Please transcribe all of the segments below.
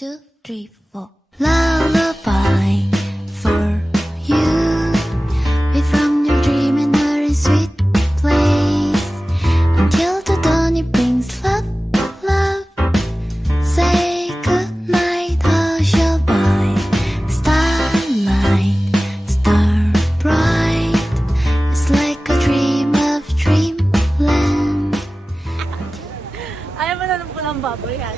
two, three, four. Lullaby for you. We from your dream and are in sweet place. Until the dawn it brings love, love. Say goodnight, hush your boy. Starlight, star bright. It's like a dream of dreamland. Ayaw mo na lang po ng baboy yan.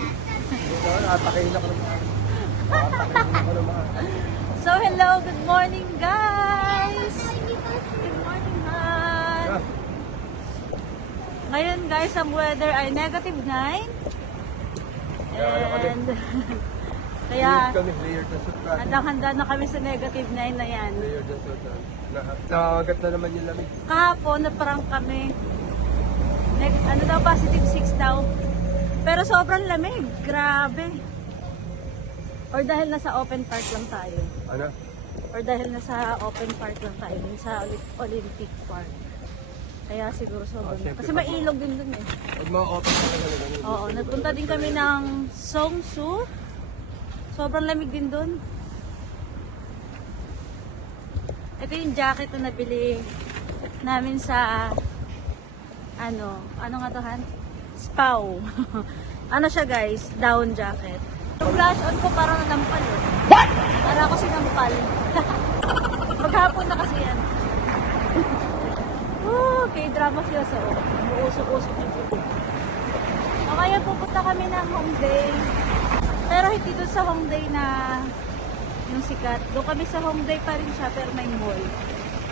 So hello, good morning guys! Good morning ha! Ngayon guys, ang weather ay -9. And kaya handang-handa na kami sa -9 na yan. Nakagat na naman yung lamig. Kahapon na-prank kami. Ano daw, positive 6 daw. Pero sobrang lamig, grabe. Or dahil nasa open park lang tayo. Ano? Or dahil nasa open park lang tayo, dun sa Olympic Park. Kaya siguro sobrang. Kasi may ilog din dun eh. Pag mga open na ganun. Oo, nagpunta din kami ng Seongsu. Sobrang lamig din dun. Ito yung jacket na nabili namin sa ano nga to Han? Spaw. Ano siya guys? Down jacket. Yung flash on ko parang nanampal eh. What? Para ako sinampal. Maghapon na kasi yan. Okay, drama sila sa uusok-usok yung puto. O kaya pupunta kami ng Hongdae. Pero hindi doon sa Hongdae na yung sikat. Doon kami sa Hongdae pa rin siya pero may mall.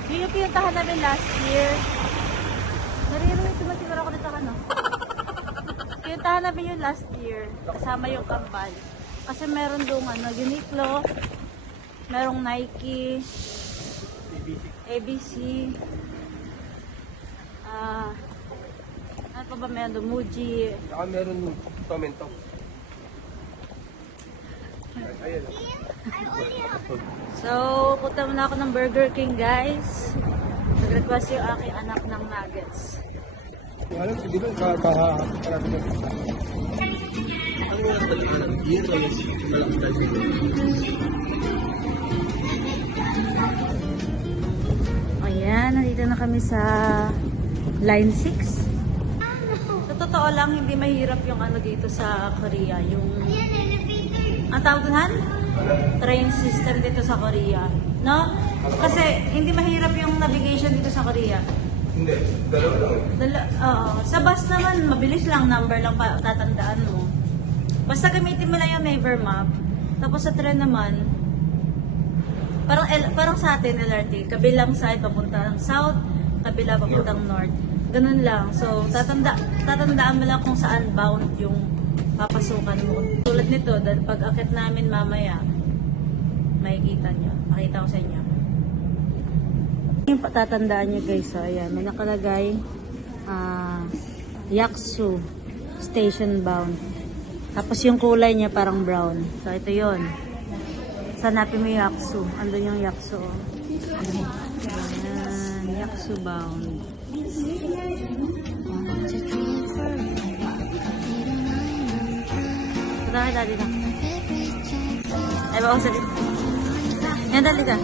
Yun yung pinuntahan namin last year. Naririnig tumasiguro ako dito ano. Pinuntahan namin yung last year. Kasama yung Kambal. Kasi meron doon ano, Uniqlo. Merong Nike. ABC. Ano pa ba meron doon? Muji. Saka meron yung Tomento. Ayan. So, punta muna ako ng Burger King guys. Nag-request yung aking anak ng nuggets. Alam, di ba? Parang Ayan, nandito na kami sa Line 6. Sa totoo lang, hindi mahirap yung ano dito sa Korea. Yung ang tawag doon, Han? Train system dito sa Korea. No? Kasi hindi mahirap yung navigation dito sa Korea. hindi. Dalawa lang. Sa bus naman, mabilis lang. Number lang pa tatandaan mo. Basta gamitin mo lang yung Naver map. Tapos sa tren naman, parang sa atin, LRT. Kabilang side, papuntang south. Kabila, papuntang north. Ganun lang. So, tatandaan mo lang kung saan bound yung papasukan mo. Tulad nito, dahil pag akit namin mamaya, makikita nyo. Makita ko sa inyo. Yung patatandaan nyo guys, so ayan, may nakalagay Yaksu station bound. Tapos yung kulay niya parang brown. So ito yun. Hanapin mo yung Yaksu. Andun yung Yaksu. Ayan, Yaksu bound. Ito na dali na. Ay, baka sa dito. Yan, dali ka.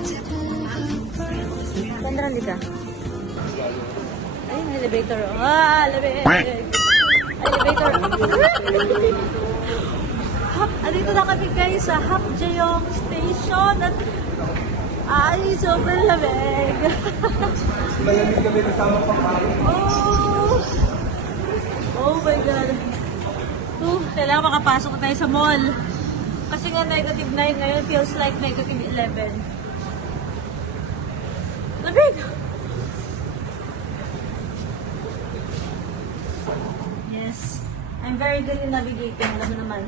Sandra, dali ka. Ayun, elevator. Elevator. Elevator. Andito na kami guys sa Hapjeong Station. At ay, super lamig. Malamig kami kasama pang pari. Oh my God. Kailangan makapasok tayo sa mall. Kasi nga -9 ngayon, feels like -11. Lamig! Yes. I'm very good in navigating. Alam mo naman.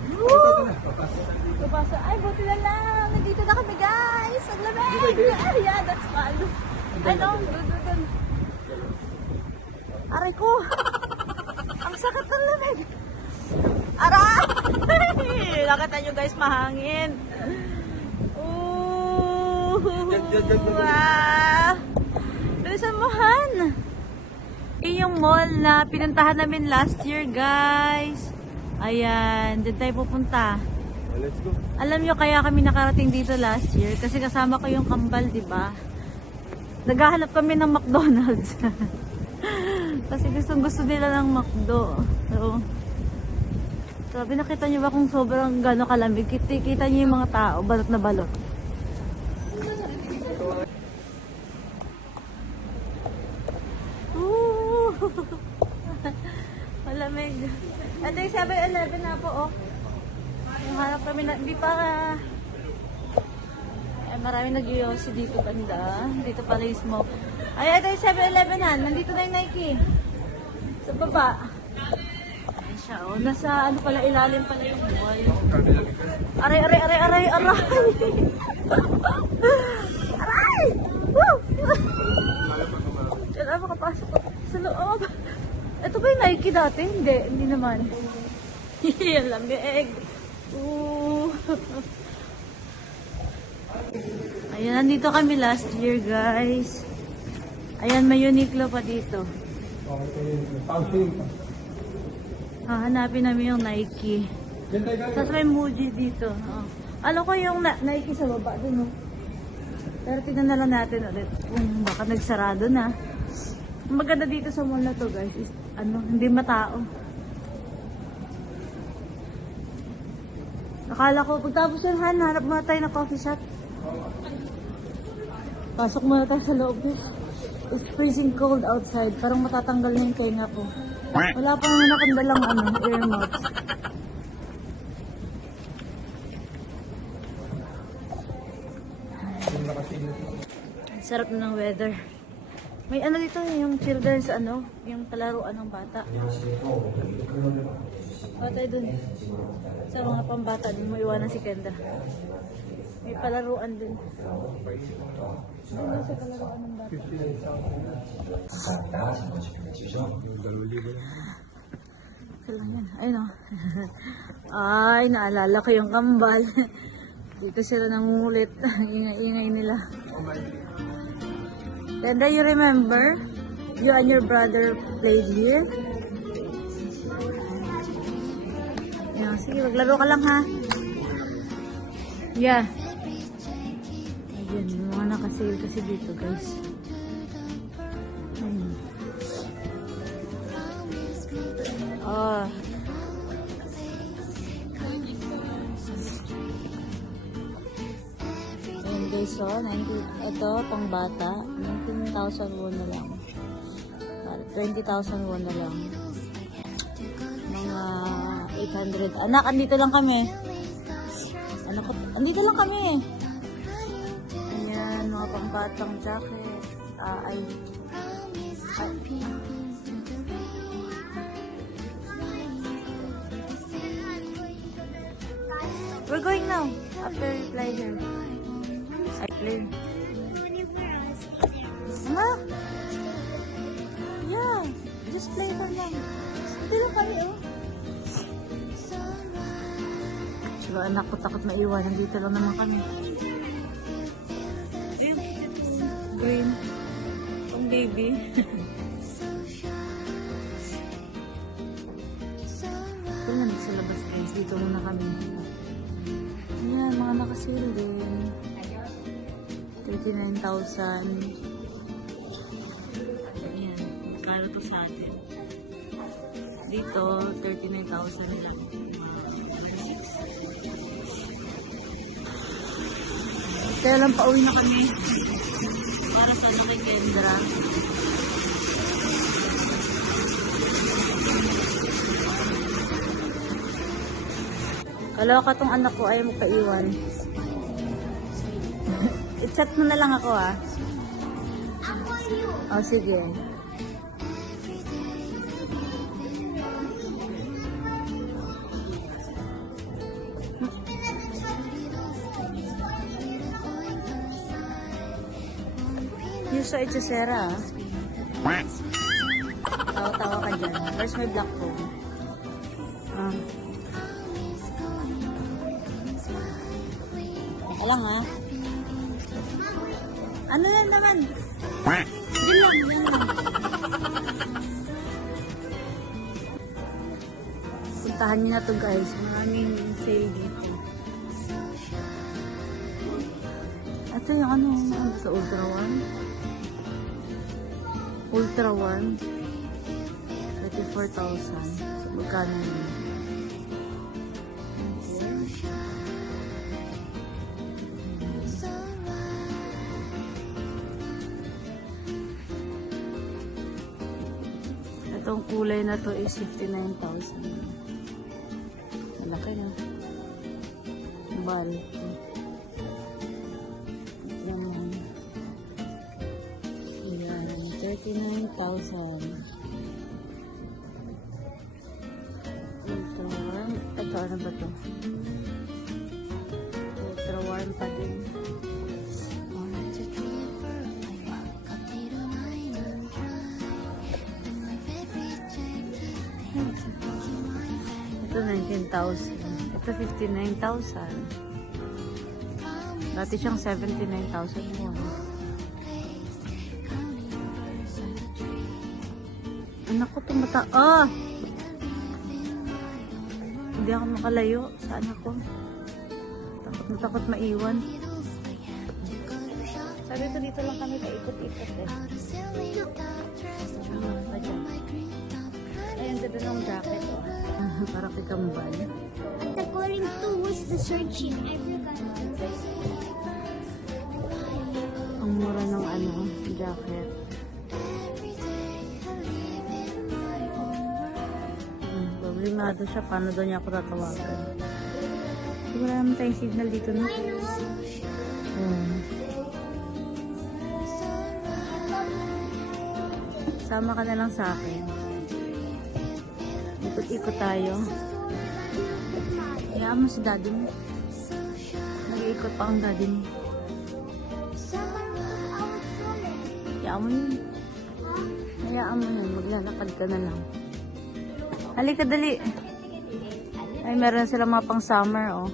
Papasok. Ay, buti na lang. Nandito na kami, guys. Ang lamig! Yeah, that's fun. Ano? Dun. Aray ko! Ang sakit ng lamig! Aray! Nakita nyo guys, mahangin. Bilisan mo, Han! Yung mall na pinuntahan namin last year, guys. Ayan, dyan tayo pupunta. Let's go. Alam nyo, kaya kami nakarating dito last year kasi kasama ko yung kambal, di ba? Naghahanap kami ng McDonald's. Kasi gusto nila ng McDo. So, sabi, nakita nyo ba kung sobrang gano'ng kalamig? Kita nyo yung mga tao, balot na balot. Ooh! Malamig. Ito yung 7-Eleven na po, oh. Hanap kami na, hindi pa, maraming nag-iossi dito banda. Dito pa mismo. Ay, ito yung 7-Eleven han. Nandito na yung Nike. Sa baba. Ay siya, oh. Nasa ano pala, ilalim pala yung wall. Aray! Aray! Woo! Diyan na, makapasok ko sa loob. Ito ba yung Nike dati? Hindi naman. Yan lang, beeg. Ooh. Ayan, nandito kami last year, guys. Ayan, may Uniqlo pa dito. Hahanapin namin yung Nike. Tapos may Muji dito. Oh. Alam ko yung Nike sa baba dun, oh. Pero tignan na lang natin ulit kung baka nagsarado na. Ang maganda dito sa mall na to, guys, is hindi matao. Akala ko, pagtapos yun, hanap muna tayo ng coffee shop. Pasok muna tayo sa loob. It's freezing cold outside. Parang matatanggal na yung tenga ko. Wala pa naman akong dalang earmuffs. Ang sarap na ng weather. May ano dito, yung children's yung palaruan ng bata. Bata dun. Sa mga pambata, din mo iwanan si Kendra. May palaruan din. Ano sa palaruan ng bata? Kailan yan? Ay no. Ay, naalala ko yung kambal. Dito sila nangungulit. Ingay nila. Kendra, you remember? You and your brother played here? Yan, sige, maglaro ka lang ha. Yeah. Ayan, yung mga nakasale kasi dito, guys. Oh. Ayan guys, so, ito, pang bata, 19,000 won na lang. 20,000 won na lang. Mga 800. Anak, andito lang kami. Andito lang kami. Ayan, mga pangbatang jacket. We're going now. After we play here. I play. Ma? Yeah. Just play for now. Hindi lang kami, oh. Diba, anak ko takot maiwan. Nandito lang naman kami. Green. Pang baby. Ito na sa labas, guys. Dito muna kami. Ayan, mga nakasale din. 39,000. Ayan. Kala to sa atin. Dito, 39,000 lang. Kaya lang pauwi na kami. Para sa kay Kendra. Kaloka tong anak ko, ayaw magpaiwan. I-chat mo na lang ako, ah. Oh, sige. Yung sa Echosera, ah. Tawa-tawa ka dyan. Where's my black phone? Alang, ha? Ano yan naman? Hindi lang yan. Puntahan nyo na to, guys. Maraming sale dito. Ito yung ano sa Ultra One. Ultra One. 34,000. So, magkano yun? Itong kulay na to is 59,000. Malaki na. Bal. Yan. Ayan. 39,000. Ultra warm. Ito, ano ba to? Ultra warm pa din. Ito 19,000. Ito 59,000. Dati siyang 79,000 won. Anak ko tumata. Ah! Hindi ako makalayo sa anak ko. Takot na takot maiwan. Sabi ko dito lang kami paikot-ikot eh. Ayun, dito ng jacket oh. Para kay kambal. And according to who's the searching, I forgot. Ang mura ng ano, jacket. Problemado siya. Paano daw niya ako tatawagan? Wala naman tayong signal dito na. Sama ka na lang sa akin. Ikot-ikot tayo. Hayaan mo si daddy mo. Nag-iikot pa ang daddy mo. Hayaan mo yun. Hayaan mo yun. Maglalakad ka na lang. Halika, dali. Ay, meron sila mga pang summer, oh.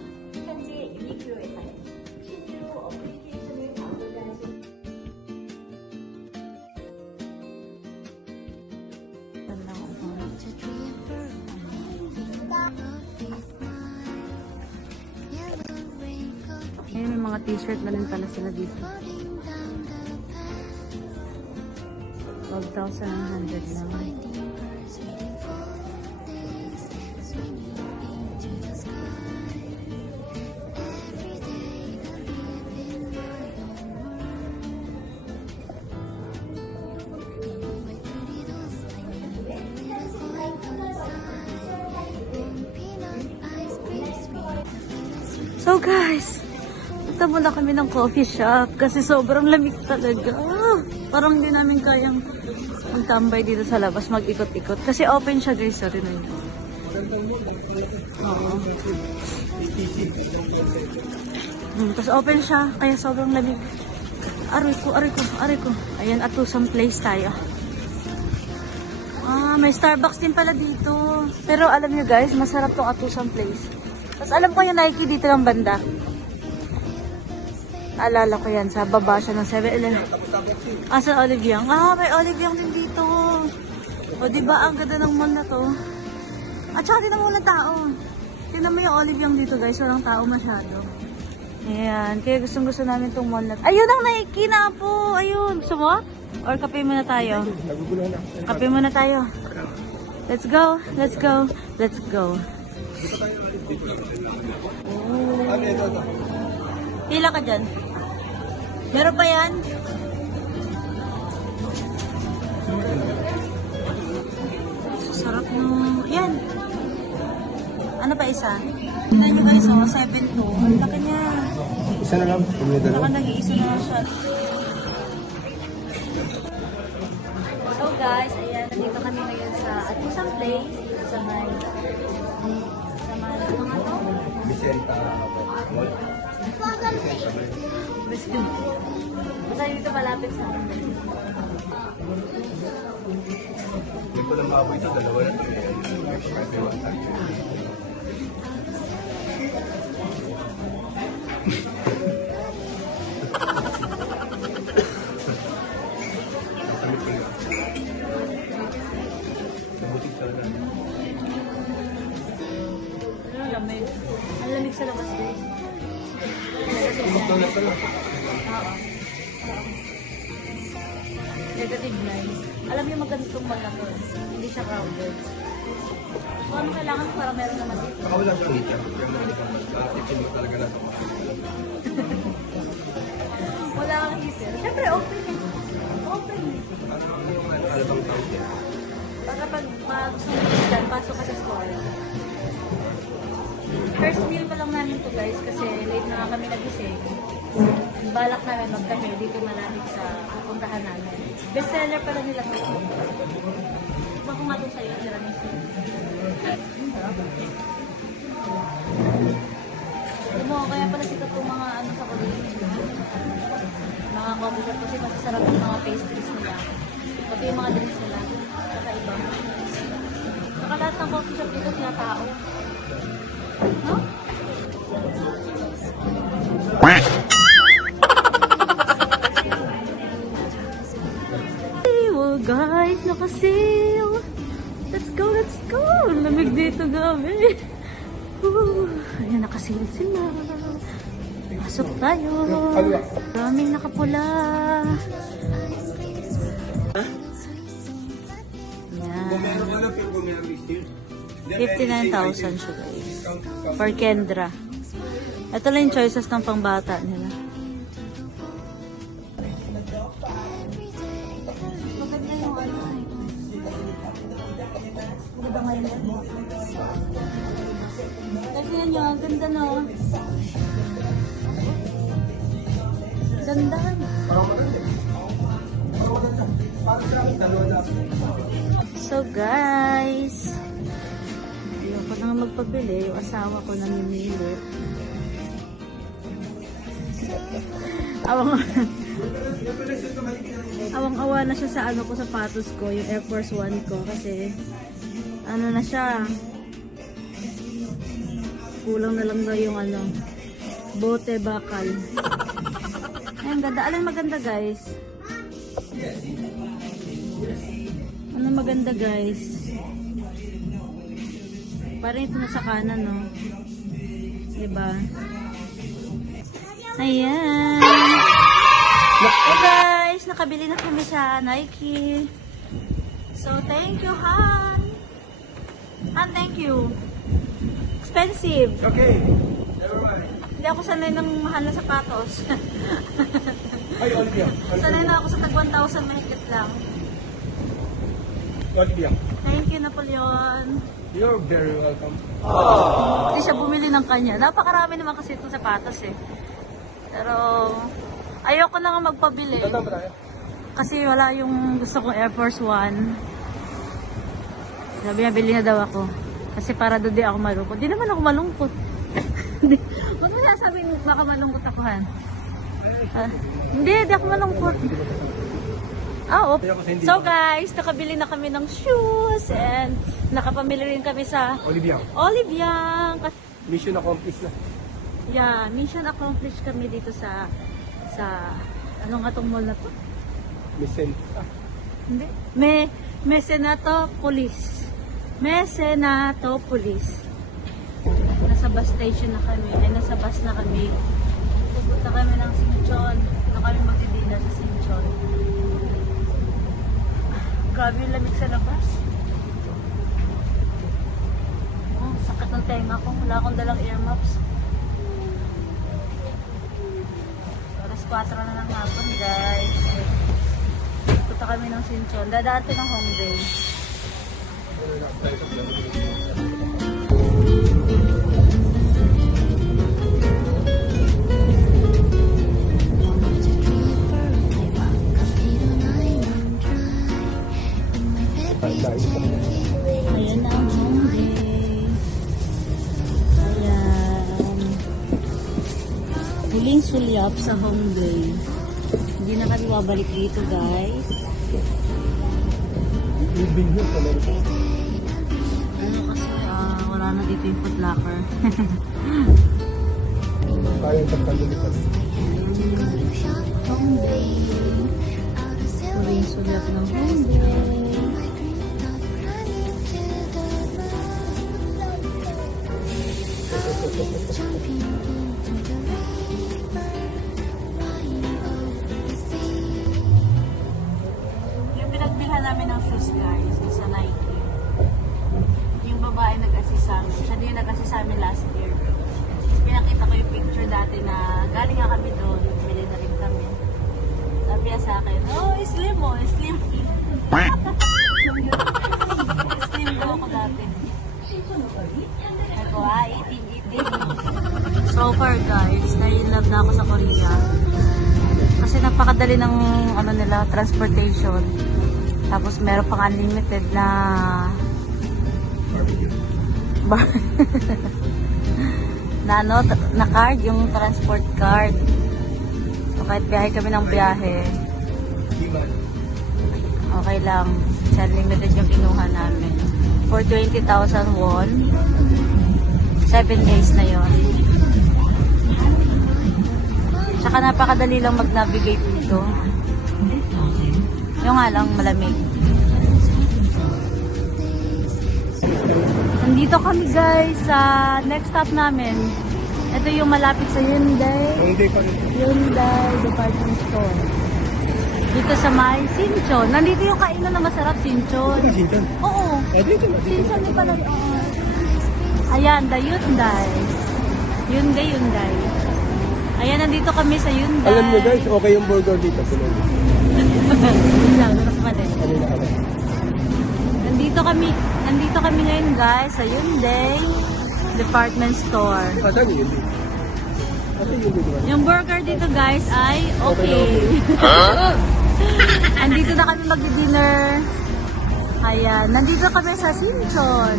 Ayun, may mga t-shirt na rin pala sila dito. 12,100 lang. So guys, punta muna kami ng coffee shop kasi sobrang lamig talaga. Parang hindi namin kayang magtambay dito sa labas, mag-ikot-ikot. Kasi open siya guys, sorry na yun. Oo. Tapos open siya, kaya sobrang lamig. Aray ko. Ayan, Atusang Place tayo. May Starbucks din pala dito. Pero alam nyo guys, masarap tong Atusang Place. Tapos alam ko yung Nike dito ng banda. Naalala ko yan, sa baba siya ng 7-Eleven. Sa Olive Young. May Olive Young din dito. O diba, ang ganda ng mall na to. At saka tinan mo walang tao. Tinan mo yung Olive Young dito guys, walang tao masyado. Ayan, kaya gustong gusto namin tong mall na to. Ayun ang Nike na po. Ayun, gusto mo? Or kape muna tayo? Kape muna tayo. Let's go. Ito. Pila ka dyan? Meron pa yan? Sarap no. Yan. Ano pa isa? Tignan nyo guys, 7-2. Ang laki niya. Isa na lang. Baka nag-iisa na siya. So guys, ayan. Nandito kami ngayon sa Atusang Place. Sa may... Basta dito malapit sa amin. Hindi ko lang maaboy ito. Dalawa na ito. Ang lamig sa labas guys. Oo. Negative 9. Alam niyo maganda itong mall na to. Hindi siya crowded. So ano kailangan para meron naman dito? Baka wala siyang meet. Tipid talaga na ito. Wala kang heater. Siyempre open eh. Open eh. Ano yung ano bang tawag yan? Para pag gusto mo dyan, pasok ka sa store. First meal pa lang namin to guys kasi late na nga kami nagising. Ang balak namin magkape dito malapit sa pupuntahan namin. Bestseller pala nila to. Bako nga to sa'yo, tiramisu. Alam mo, kaya pala sikat itong mga ano sa Korea. Mga coffee shop kasi masasarap yung mga pastries nila. Pati yung mga drinks nila. Kakaiba. Saka lahat ng coffee shop dito sila tao. No? Well guys, naka-sale! Let's go, let's go! Lamig dito gabi. Ayan, naka-sale sila. Pasok tayo. Maraming nakapula. Kung meron ka lang, pero kung meron is still. 59,000 siya guys. For Kendra. Ito lang yung choices ng pangbata nila. Maganda yung ano. Maganda ngayon yan. Tignan nyo, ang ganda no. Ganda. So guys, ayoko na nga magpabili. Yung asawa ko namimili. Awang-awa na siya sa ano ko, sapatos ko, yung Air Force One ko kasi ano na siya, kulang na lang daw yung ano, bote bakal. Ay, ang ganda. Alin maganda guys? Ano maganda guys? Parang ito na sa kanan, no? Diba? Ayan! Hey guys! Nakabili na kami sa Nike. So, thank you, Han! Han, thank you! Expensive! Okay. Never mind. Hindi ako sanay ng mahal na sapatos. Ay, Olivia. Sanay na ako sa tag 1,000 mahigit lang. Olivia. Thank you, Napoleon! You're very welcome. Hindi siya bumili ng kanya. Napakarami naman kasi itong sapatos eh. Pero, ayoko na nga magpabili. Tatama tayo. Kasi wala yung gusto kong Air Force One. Sabi niya, bili na daw ako. Kasi para doon di ako malungkot. Di naman ako malungkot. Huwag mo sasabihin baka malungkot ako, Han. Hindi ako malungkot. Oh, so guys, nakabili na kami ng shoes and nakapamili rin kami sa Olivia. Oliviang. Mission accomplished na. Yeah, mission accomplished kami dito sa ano nga tong mall na to? Mission. Hindi. Mesenatopolis. Mesenatopolis. Nasa bus station na kami. Ay, nasa bus na kami. Pupunta kami ng Sinchon. Na kami magdidina sa Sinchon. Grabe yung lamig sa labas. Oh, sakit ng tenga ko. Wala akong dalang earmuffs. Alas 4 na ng hapon, guys. Punta kami ng Sinchon. Dadaan ng Hongdae. Ayan na ang Hongdae. Ayan. Huling sulyap sa Hongdae. Hindi na kami babalik dito, guys. Living here sa Amerika. Ano kasi, wala na dito yung Foot Locker. Kayang pagkalulipas. Hongdae. Huling sulyap ng Hongdae. Jumping into the river, lying mo, slim fit. Slim daw ako dati. Ako eating. So far guys, na-in-love na ako sa Korea. Kasi napakadali ng ano nila, transportation. Tapos meron pang unlimited na na ano, na card, yung transport card. So kahit biyahe kami ng biyahe, okay lang. Unlimited yung kinuha namin. For 20,000 won, 7 days na yon. Tsaka napakadali lang mag-navigate dito. Yung nga lang, malamig. Nandito kami guys sa next stop namin. Ito yung malapit sa Hyundai department store. Dito sa may Sinchon. Nandito yung kainan na masarap, Sinchon. Sinchon? Oo. Sinchon din pala. Ayan, the Hyundai. Hyundai. Ayan, nandito kami sa Hyundai. Alam nyo guys, okay yung burger dito. Nandito kami ngayon guys sa Hyundai department store. Asan yun? Yung burger dito guys ay okay. Andito na kami mag-dinner. Ayan, nandito kami sa Sinchon.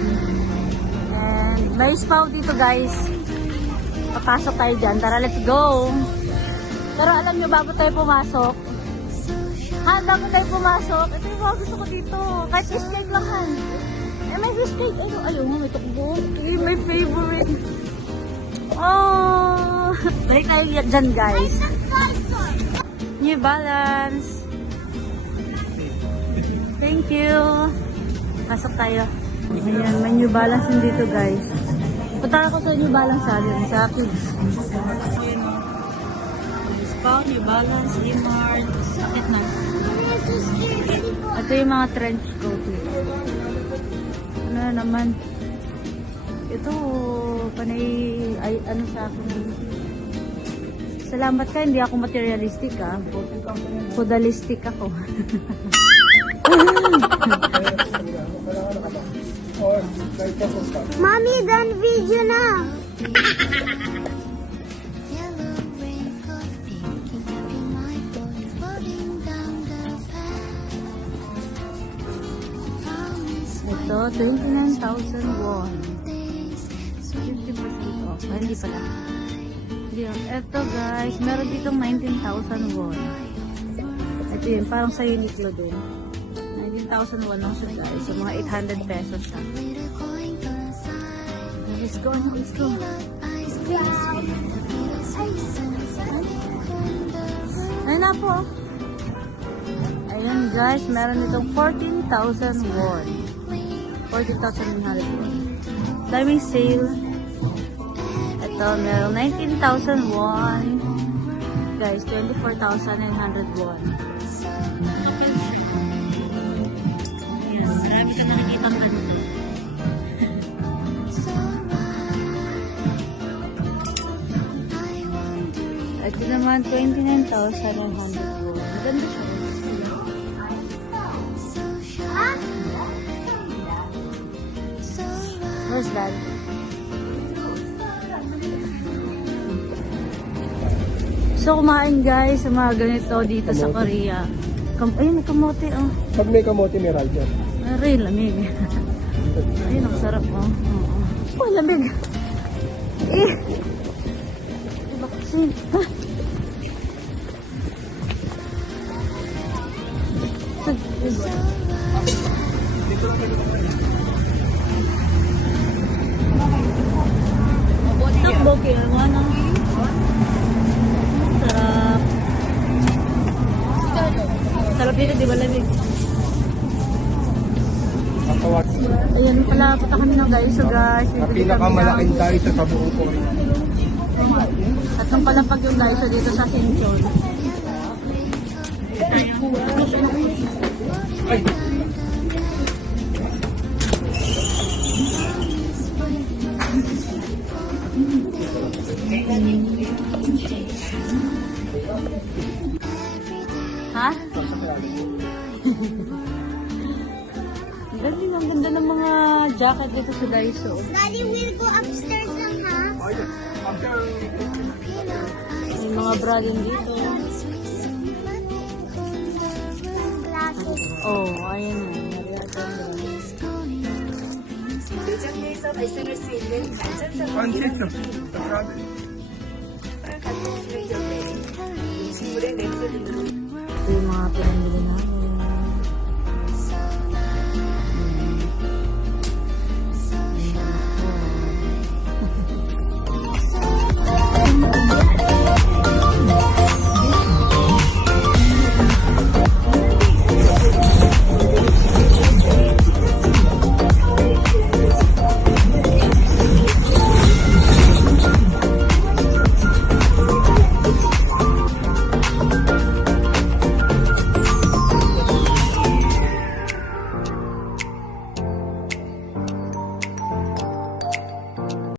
And may spaw dito guys. Papasok tayo dyan. Tara, let's go. Pero alam nyo, bago tayo pumasok, bago tayo pumasok, ito yung mga gusto ko dito. Kahit fish cake lang, Han. May fish cake. Ayaw mo, may tukbo. My favorite. Oh! Balik tayo dyan, guys. New Balance. Thank you. Pasok tayo. Ayan, may New Balance din dito, guys. Punta ako sa New Balance sa kids. New Balance, E-Mart. Sakit na. Ito yung mga trench coat. Ano naman? Ito, panay, ay, ano sa akin. Salamat ka, hindi ako materialistic ah. Podalistic ako. Mommy, done video na. Ito, 29,000 won. 50% off. Ay, hindi pala. Ito guys, meron ditong 19,000 won. Ito yun, parang sa Uniqlo din. 19,000 won lang siya guys. So, mga 800 pesos siya. Let's go. Ayun na po. Ayun guys, meron ditong 14,000 won. 40,900 won. Daming sale. Ito, meron 19,000 won. Guys, 24,900 won. Ayan, marami ka nakikita ang ganito. Ito naman, 29,900 won. Maganda siya. Where's that? So, kumain guys sa mga ganito dito sa Korea. Ayun, may kamote oh. Pag may kamote, may ralph. Ay, lamig. Ayun, ang sarap oh. Oh, lamig. Diba kasi? Takbo kaya ano? Sarap. Sarap dito, di ba lamig? Ayan pala, punta kami ng guys. So guys, Ang pinakamalaking tayo sa buong Korea. at ang palapag yung guys dito sa Sinchon. Ay! Ha? Ang ganda ng mga jacket dito sa Daiso. Daddy, we'll go upstairs lang, ha? May mga bra din dito. Glasses. Oh, ayun na. 매장에서 발생할 수 있는 안전사고 음식물의 냄새 등으로 Ito yung mga pinamili na.